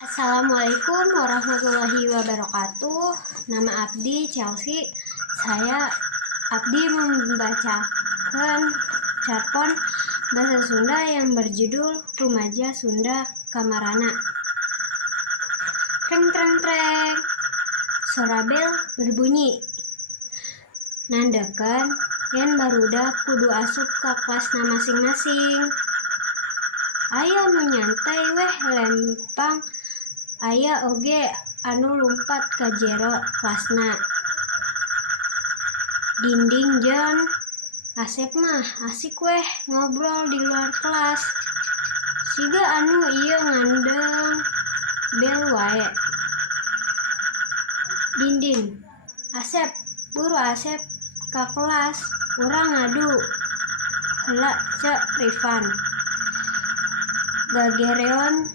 Assalamualaikum warahmatullahi wabarakatuh. Nama Abdi Chelsea. Abdi membacakan cerpen bahasa Sunda yang berjudul Rumaja Sunda Kamarana. Treng treng treng. Suara bel berbunyi. Nandekan yen barudak kudu asup ka kelasna masing-masing. Aya nu nyantai weh lempang, aya oge anu lumpat ka jero kelasna. Dinding jeung Asep mah asik weh ngobrol di luar kelas. Siga anu ieu ngandeng bel wae. Dinding, Asep, buru Asep ka kelas, urang ngadu. Heula cek Rifan. Gagereon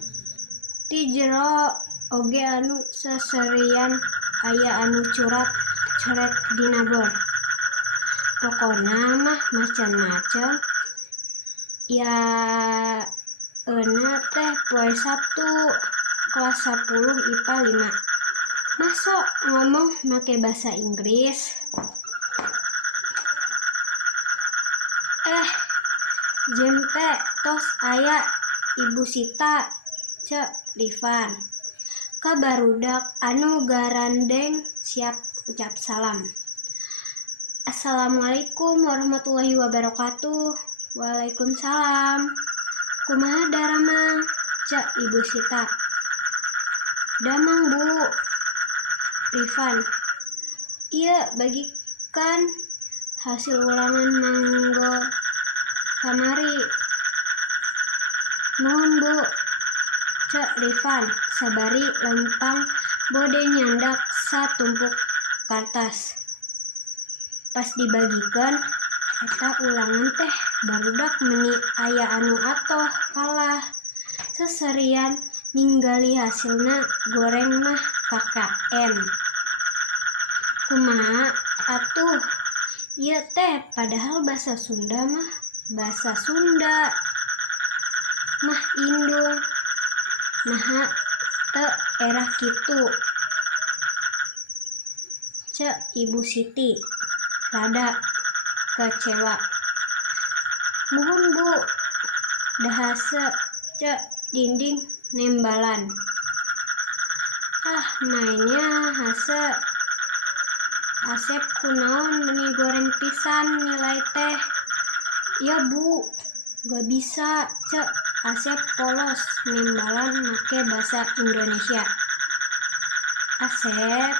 ti jero oge anu seserian aya anu coret dina bor. Pokona mah macem-macem. Ya euna teh poe Sabtu kelas 10 IPA 5. Masuk ngomong make bahasa Inggris. Jempe tos aya Ibu Sita, cek Rifan. Ka barudak anu garandeng siap ucap salam. Assalamualaikum warahmatullahi wabarakatuh. Waalaikumsalam. Kumaha Darama, cek Ibu Sita. Damang Bu. Rifan. Ieu bagikan hasil ulangan manggo kamari. Nuhun Bu, cek Rifan sabari lempang bode nyandak satumpuk kartas. Pas dibagikan eta ulangan teh barudak meni aya anu atoh kalah. Seserian ninggali hasilna goreng mah KKM. Kumaha atuh? Ieu teh padahal bahasa Sunda mah bahasa Sunda mah indung. Naha teu erah kitu, cek Ibu Siti rada kecewa. Muhun Bu, dahase, cek Dinding nembalan. Mainnya hase Asep kunaon meni goreng pisan nilai teh. Ya Bu, gak bisa, cek Asep polos nembalan make bahasa Indonesia. Asep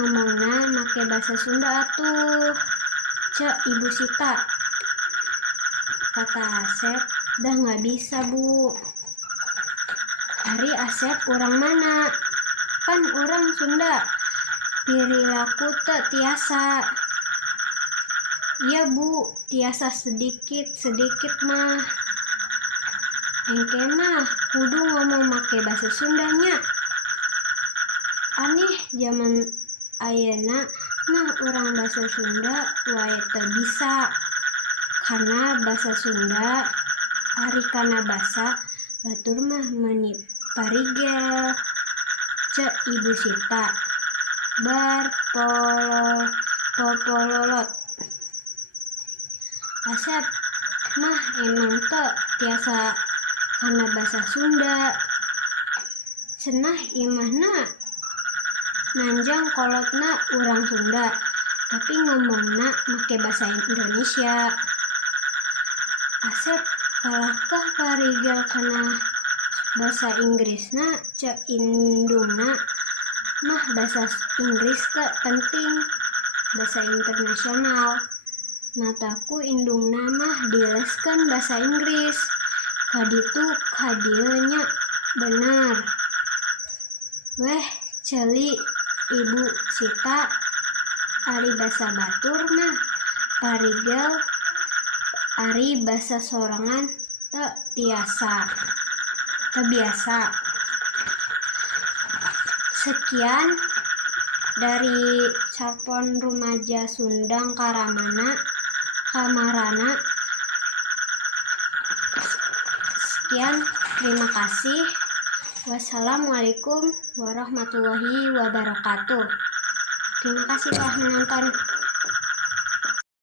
ngomongna make bahasa Sunda atuh, cek Ibu Sita. Kata Asep, dah gak bisa Bu. Ari Asep urang mana? Pan urang Sunda. Pirilaku teu tiasa. Iya Bu, tiasa sedikit mah. Engke mah kudu ngomong make bahasa Sundanya. Aneh zaman ayeuna mah urang bahasa Sunda wae teu bisa. Kana bahasa Sunda ari kana basa batur mah meuni parigel, cek Ibu Sita. Popololot. Asep mah emang teu tiasa kana bahasa Sunda. Cenah imahna nanjang kolotna urang Sunda, tapi ngomongna make bahasa Indonesia. Asep kalahkah parigel kana bahasa Inggrisna, cek indungna mah bahasa Inggris teu penting, bahasa internasional. Mataku indungna mah dileskeun bahasa Inggris. Kaditu kadieu nya bener. Weh ceuli Ibu Sita, ari bahasa batur mah parigel, ari bahasa sorangan teu biasa. Sekian dari cerpen Rumaja Sunda Kamarana. Sekian, terima kasih. Wassalamualaikum warahmatullahi wabarakatuh. Terima kasih telah menonton.